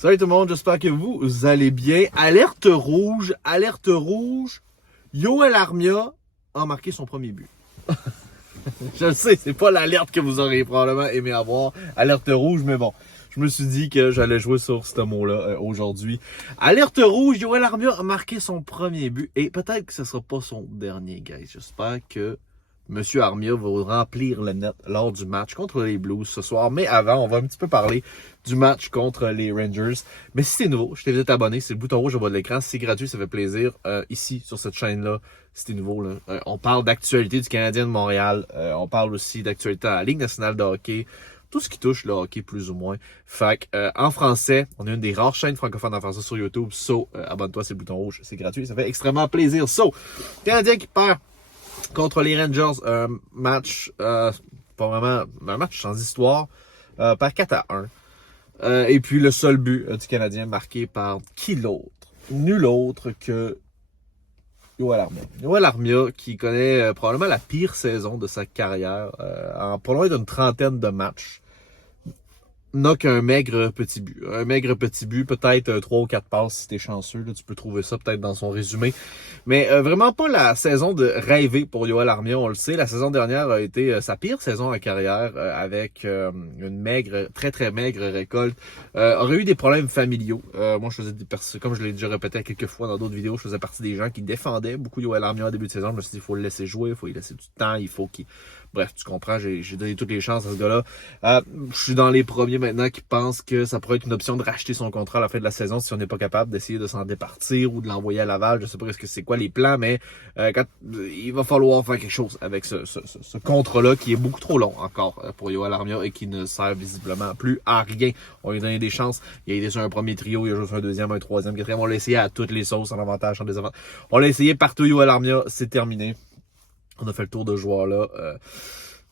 Salut tout le monde, j'espère que vous allez bien. Alerte rouge. Yoel Armia a marqué son premier but. Je le sais, c'est pas l'alerte que vous auriez probablement aimé avoir. Alerte rouge, mais bon. Je me suis dit que j'allais jouer sur ce mot-là aujourd'hui. Alerte rouge, Yoel Armia a marqué son premier but. Et peut-être que ce sera pas son dernier, guys. J'espère que Monsieur Armia va remplir le net lors du match contre les Blues ce soir. Mais avant, on va un petit peu parler du match contre les Rangers. Mais si c'est nouveau, je t'invite à t'abonner. C'est le bouton rouge au bas de l'écran. C'est gratuit, ça fait plaisir. Ici, sur cette chaîne-là, si t'es nouveau, là, on parle d'actualité du Canadien de Montréal. On parle aussi d'actualité à la Ligue nationale de hockey. Tout ce qui touche le hockey, plus ou moins. Fait que, en français, on est une des rares chaînes francophones en français sur YouTube. Abonne-toi, c'est le bouton rouge. C'est gratuit, ça fait extrêmement plaisir. Canadien qui perd contre les Rangers, match, pas vraiment, un match sans histoire, par 4-1. Et puis le seul but du Canadien marqué par qui l'autre? Nul autre que Yoel Armia. Yoel Armia qui connaît probablement la pire saison de sa carrière, en pas loin d'une trentaine de matchs. N'a qu'un maigre petit but. Un maigre petit but, peut-être 3 ou 4 passes si t'es chanceux. Là, tu peux trouver ça peut-être dans son résumé. Mais vraiment pas la saison de rêver pour Yoel Armia, on le sait. La saison dernière a été sa pire saison en carrière avec une maigre, très très maigre récolte. Aurait eu des problèmes familiaux. Moi, je faisais comme je l'ai déjà répété quelques fois dans d'autres vidéos, je faisais partie des gens qui défendaient beaucoup Yoel Armia au début de saison. Je me suis dit, il faut le laisser jouer, il faut lui laisser du temps, il faut qu'il... Bref, tu comprends, j'ai donné toutes les chances à ce gars-là. Je suis dans les premiers maintenant qui pensent que ça pourrait être une option de racheter son contrat à la fin de la saison si on n'est pas capable d'essayer de s'en départir ou de l'envoyer à Laval. Je sais pas ce que c'est quoi les plans, mais il va falloir faire quelque chose avec ce contrat-là qui est beaucoup trop long encore pour Yoel Armia et qui ne sert visiblement plus à rien. On lui a donné des chances. Il a été sur un premier trio, il a joué sur un deuxième, un troisième, quatrième. On l'a essayé à toutes les sauces, en avantage, en désavantage. On l'a essayé partout, Yoel Armia, c'est terminé. On a fait le tour de joueur-là.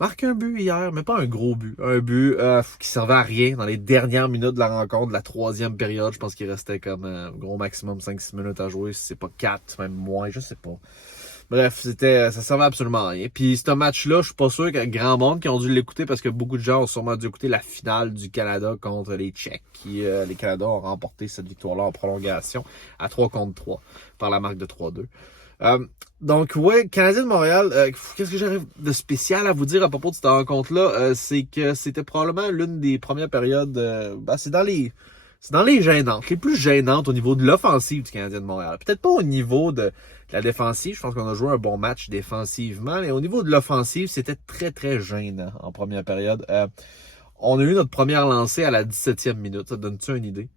Marque un but hier, mais pas un gros but. Un but qui servait à rien dans les dernières minutes de la rencontre, de la troisième période. Je pense qu'il restait comme gros maximum 5-6 minutes à jouer. Si c'est pas 4, même moins, je sais pas. Bref, ça servait absolument à rien. Puis ce match-là, je suis pas sûr qu'il y a grand monde qui ont dû l'écouter parce que beaucoup de gens ont sûrement dû écouter la finale du Canada contre les Tchèques. Les Canadiens ont remporté cette victoire-là en prolongation à 3-3 par la marque de 3-2. Donc ouais, Canadien de Montréal, qu'est-ce que j'arrive de spécial à vous dire à propos de cette rencontre-là, c'est que c'était probablement l'une des premières périodes, c'est dans les gênantes, les plus gênantes au niveau de l'offensive du Canadien de Montréal. Peut-être pas au niveau de la défensive, je pense qu'on a joué un bon match défensivement, mais au niveau de l'offensive, c'était très très gênant en première période. On a eu notre première lancée à la 17e minute, ça donne-tu une idée?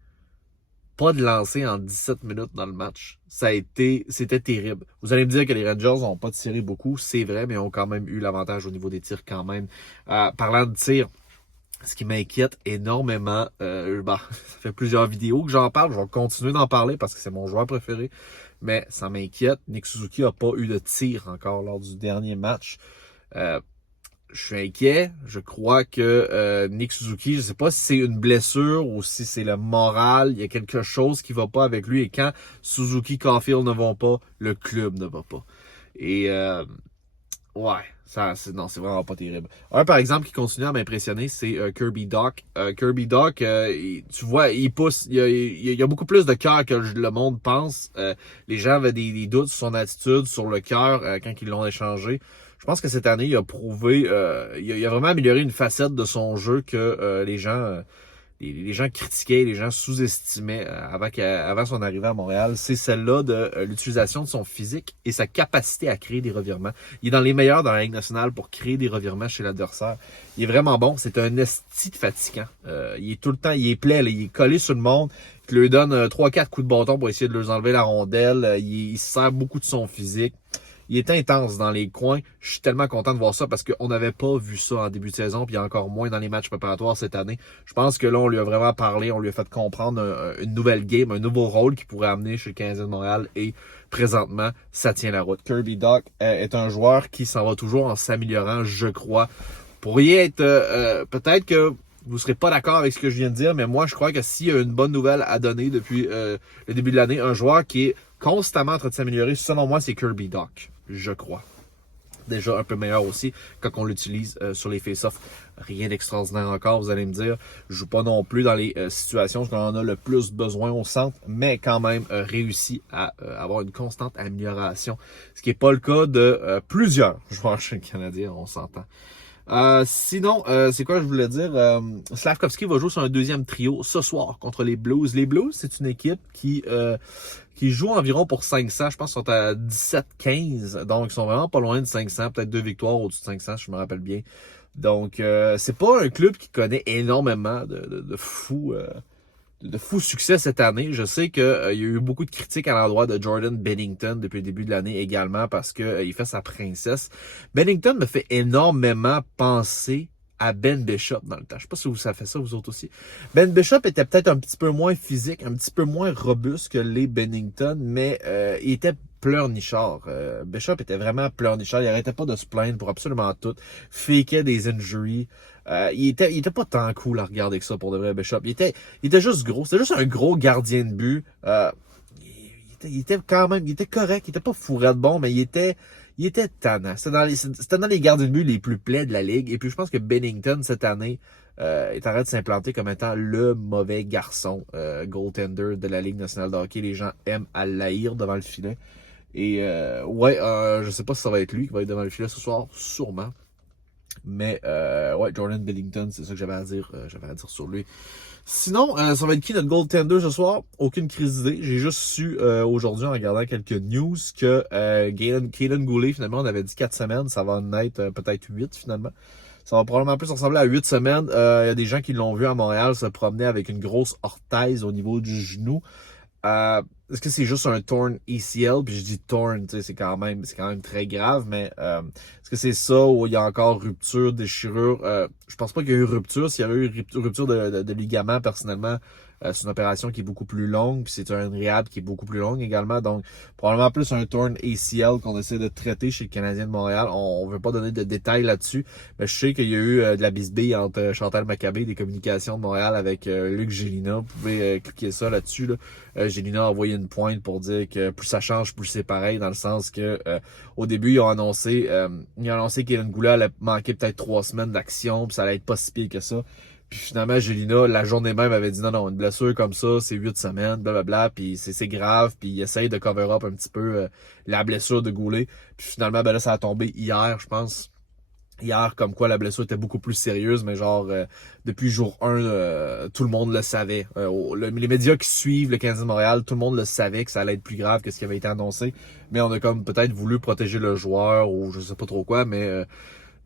Pas de lancer en 17 minutes dans le match. C'était terrible. Vous allez me dire que les Rangers n'ont pas tiré beaucoup, c'est vrai, mais ils ont quand même eu l'avantage au niveau des tirs quand même. Parlant de tirs, ce qui m'inquiète énormément, ça fait plusieurs vidéos que j'en parle, je vais continuer d'en parler parce que c'est mon joueur préféré, mais ça m'inquiète. Nick Suzuki n'a pas eu de tir encore lors du dernier match. Je suis inquiet. Je crois que Nick Suzuki, je sais pas si c'est une blessure ou si c'est le moral. Il y a quelque chose qui va pas avec lui. Et quand Suzuki, Caulfield ne vont pas, le club ne va pas. Et ouais, c'est vraiment pas terrible. Un par exemple qui continue à m'impressionner, c'est Kirby Dach. Kirby Dach, tu vois, il pousse. Il y a beaucoup plus de cœur que le monde pense. Les gens avaient des doutes sur son attitude, sur le cœur quand ils l'ont échangé. Je pense que cette année, il a prouvé, il a vraiment amélioré une facette de son jeu que les gens critiquaient, les gens sous-estimaient avant son arrivée à Montréal. C'est celle-là de l'utilisation de son physique et sa capacité à créer des revirements. Il est dans les meilleurs dans la Ligue nationale pour créer des revirements chez l'adversaire. Il est vraiment bon. C'est un esti de fatigant. Il est tout le temps, il est plaid, il est collé sur le monde. Il lui donne 3-4 coups de bâton pour essayer de leur enlever la rondelle. Il se sert beaucoup de son physique. Il est intense dans les coins. Je suis tellement content de voir ça parce qu'on n'avait pas vu ça en début de saison, puis encore moins dans les matchs préparatoires cette année. Je pense que là, on lui a vraiment parlé, on lui a fait comprendre une nouvelle game, un nouveau rôle qu'il pourrait amener chez le Canadien de Montréal et présentement, ça tient la route. Kirby Dach est un joueur qui s'en va toujours en s'améliorant, je crois. Vous pourriez être... peut-être que vous serez pas d'accord avec ce que je viens de dire, mais moi, je crois que s'il y a une bonne nouvelle à donner depuis le début de l'année, un joueur qui est constamment en train de s'améliorer, selon moi, c'est Kirby Dach. Je crois. déjà un peu meilleur aussi quand on l'utilise sur les face-offs. Rien d'extraordinaire encore, vous allez me dire. Je joue pas non plus dans les situations où on en a le plus besoin au centre, mais quand même réussi à avoir une constante amélioration. Ce qui n'est pas le cas de plusieurs joueurs chez le Canadien, on s'entend. Sinon, c'est quoi je voulais dire? Slavkovski va jouer sur un deuxième trio ce soir contre les Blues. Les Blues, c'est une équipe qui joue environ pour 500. Je pense qu'ils sont à 17-15. Donc, ils sont vraiment pas loin de 500. Peut-être 2 victoires au-dessus de 500, si je me rappelle bien. Donc, c'est pas un club qui connaît énormément de fous... de fou succès cette année. Je sais qu'il y a eu beaucoup de critiques à l'endroit de Jordan Binnington depuis le début de l'année également parce que il fait sa princesse. Binnington me fait énormément penser à Ben Bishop dans le temps. Je sais pas si ça fait ça vous autres aussi. Ben Bishop était peut-être un petit peu moins physique, un petit peu moins robuste que les Binnington, mais il était pleurnichard. Bishop était vraiment pleurnichard. Il arrêtait pas de se plaindre pour absolument tout. Fakeait des injuries. Il était pas tant cool à regarder que ça pour de vrai, Bishop. Il était juste gros. C'était juste un gros gardien de but. Il était correct. Il était pas fourré de bon, mais il était tannant. C'était dans les gardiens de but les plus plaids de la ligue. Et puis je pense que Binnington, cette année, est en train de s'implanter comme étant le mauvais garçon goaltender de la Ligue nationale de hockey. Les gens aiment à l'haïr devant le filet. Et je sais pas si ça va être lui qui va être devant le filet ce soir, sûrement. Mais Jordan Binnington, c'est ça que j'avais à dire sur lui. Sinon, ça va être qui notre goaltender ce soir? Aucune crise d'idée. J'ai juste su aujourd'hui en regardant quelques news que Kaden Goulet, finalement, on avait dit 4 semaines. Ça va en être peut-être 8 finalement. Ça va probablement plus ressembler à 8 semaines. Il y a des gens qui l'ont vu à Montréal se promener avec une grosse orthèse au niveau du genou. Est-ce que c'est juste un torn ACL? Puis je dis torn, tu sais, c'est quand même très grave, mais est-ce que c'est ça ou il y a encore rupture, déchirure? Je pense pas qu'il y a eu rupture. S'il y a eu rupture de ligament, personnellement, c'est une opération qui est beaucoup plus longue, puis c'est un rehab qui est beaucoup plus long également. Donc, probablement plus un torn ACL qu'on essaie de traiter chez le Canadien de Montréal. On veut pas donner de détails là-dessus, mais je sais qu'il y a eu de la bisbille entre Chantal Maccabé des communications de Montréal avec Luc Gélina. Vous pouvez cliquer ça là-dessus. Gélina a envoyé une pointe pour dire que plus ça change, plus c'est pareil, dans le sens que au début, ils ont annoncé qu'Hélène Goulet allait manquer peut-être 3 semaines d'action, puis ça allait être pas si pire que ça. Puis finalement, Gélina, la journée même, avait dit non, une blessure comme ça, c'est 8 semaines, blablabla, puis c'est grave, puis il essaye de cover up un petit peu la blessure de Goulet. Puis finalement, ben là, ça a tombé hier, je pense. Hier, comme quoi la blessure était beaucoup plus sérieuse, mais genre, depuis jour 1, tout le monde le savait. Les médias qui suivent le Canadien de Montréal, tout le monde le savait que ça allait être plus grave que ce qui avait été annoncé. Mais on a comme peut-être voulu protéger le joueur, ou je sais pas trop quoi, mais...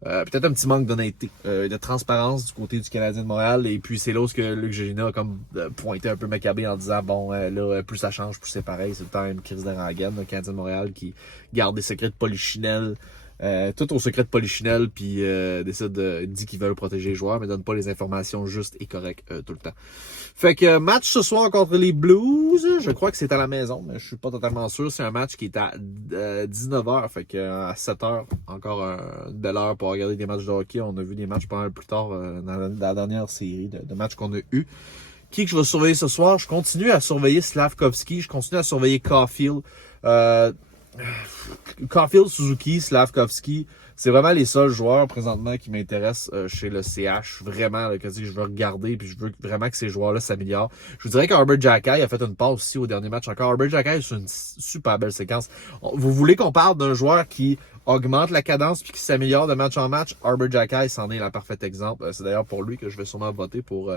peut-être un petit manque d'honnêteté, de transparence du côté du Canadien de Montréal. Et puis c'est là où Luc Gélina a comme pointé un peu Maccabé en disant bon là plus ça change, plus c'est pareil. C'est le temps une crise de rengaine, le Canadien de Montréal qui garde des secrets de polichinelle. Tout au secret de polichinelle, puis dit qu'ils veulent protéger les joueurs, mais donne pas les informations justes et correctes tout le temps. Fait que match ce soir contre les Blues, je crois que c'est à la maison, mais je suis pas totalement sûr. C'est un match qui est à 19h, fait que à 7h, encore une belle heure pour regarder des matchs de hockey. On a vu des matchs pas mal plus tard dans la dernière série de matchs qu'on a eu. Qui que je vais surveiller ce soir? Je continue à surveiller Slavkovski, je continue à surveiller Caulfield. Caulfield, Suzuki, Slavkovski, c'est vraiment les seuls joueurs présentement qui m'intéressent chez le CH. Vraiment, là, que je veux regarder puis je veux vraiment que ces joueurs-là s'améliorent. Je vous dirais qu'Arbor Xhekaj a fait une passe aussi au dernier match encore. Arbor Xhekaj, c'est une super belle séquence. Vous voulez qu'on parle d'un joueur qui augmente la cadence puis qui s'améliore de match en match? Arbor Xhekaj, c'en est le parfait exemple. C'est d'ailleurs pour lui que je vais sûrement voter pour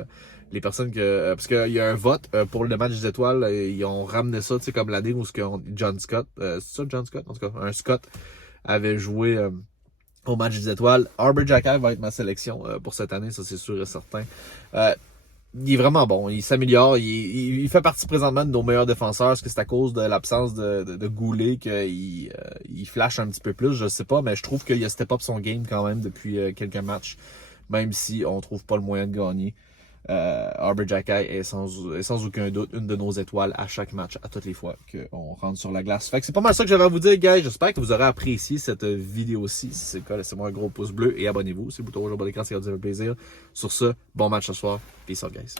les personnes parce qu'il y a un vote pour le match des étoiles. Ils ont ramené ça, tu sais, comme l'année où John Scott, c'est ça John Scott? En tout cas, un Scott avait joué au match des étoiles. Arbor Xhekaj va être ma sélection pour cette année, ça c'est sûr et certain. Il est vraiment bon, il s'améliore, il fait partie présentement de nos meilleurs défenseurs. Est-ce que c'est à cause de l'absence de Goulet qu'il flash un petit peu plus? Je sais pas, mais je trouve qu'il a step up son game quand même depuis quelques matchs, même si on trouve pas le moyen de gagner. Arbor Xhekaj est sans aucun doute une de nos étoiles à chaque match, à toutes les fois qu'on rentre sur la glace. Fait que c'est pas mal ça que j'avais à vous dire, guys. J'espère que vous aurez apprécié cette vidéo-ci. Si c'est le cas, laissez-moi un gros pouce bleu et abonnez-vous. C'est le bouton rouge au bas de l'écran si ça vous fait plaisir. Sur ce, bon match ce soir. Peace out, guys.